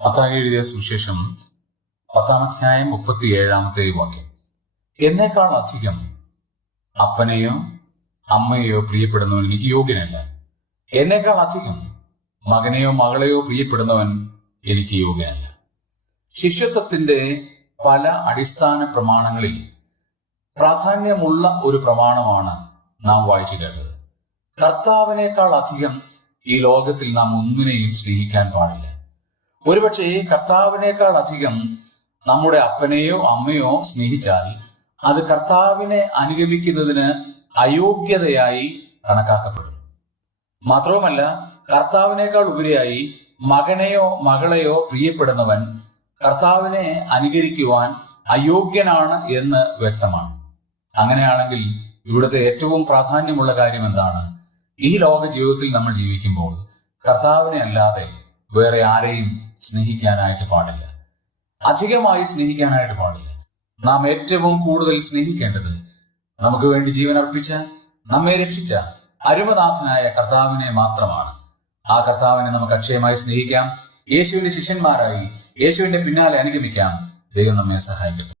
മത്തായി എഴുതിയ സുവിശേഷം 10-ാം അധ്യായം 37-ാമത്തെ വാക്യം. എന്നേക്കാൾ അധികം അപ്പനെയോ അമ്മയെയോ പ്രിയപ്പെടുന്നവൻ എനിക്ക് യോഗ്യനല്ല. എന്നേക്കാൾ അധികം മകനെയോ മകളെയോ പ്രിയപ്പെടുന്നവൻ എനിക്ക് യോഗ്യനല്ല. ശിഷ്യത്വത്തിന്റെ പല അടിസ്ഥാന പ്രമാണങ്ങളിൽ പ്രാധാന്യമുള്ള ഒരു പ്രമാണമാണ് നാം വായിച്ചു കേട്ടത്. കർത്താവിനേക്കാൾ അധികം ഈ ലോകത്തിൽ നാം ഒന്നിനെയും സ്നേഹിക്കാൻ പാടില്ല. ഒരുപക്ഷെ കർത്താവിനേക്കാൾ അധികം നമ്മുടെ അപ്പനെയോ അമ്മയോ സ്നേഹിച്ചാൽ അത് കർത്താവിനെ അനുഗമിക്കുന്നതിന് അയോഗ്യതയായി കണക്കാക്കപ്പെടും. മാത്രവുമല്ല, കർത്താവിനേക്കാൾ ഉപരിയായി മകനെയോ മകളെയോ പ്രിയപ്പെടുന്നവൻ കർത്താവിനെ അനുകരിക്കുവാൻ അയോഗ്യനാണ് എന്ന് വ്യക്തമാണ്. അങ്ങനെയാണെങ്കിൽ ഇവിടുത്തെ ഏറ്റവും പ്രാധാന്യമുള്ള കാര്യം എന്താണ്? ഈ ലോക ജീവിതത്തിൽ നമ്മൾ ജീവിക്കുമ്പോൾ കർത്താവിനെ അല്ലാതെ വേറെ ആരെയും സ്നേഹിക്കാനായിട്ട് പാടില്ല, അധികമായി സ്നേഹിക്കാനായിട്ട് പാടില്ല. നാം ഏറ്റവും കൂടുതൽ സ്നേഹിക്കേണ്ടത് നമുക്ക് വേണ്ടി ജീവൻ അർപ്പിച്ച, നമ്മെ രക്ഷിച്ച അരുമനാഥനായ കർത്താവിനെ മാത്രമാണ്. ആ കർത്താവിനെ നമുക്ക് അക്ഷയമായി സ്നേഹിക്കാം. യേശുവിന്റെ ശിഷ്യന്മാരായി യേശുവിന്റെ പിന്നാലെ അനുഗമിക്കാം. ദൈവം നമ്മെ സഹായിക്കട്ടെ.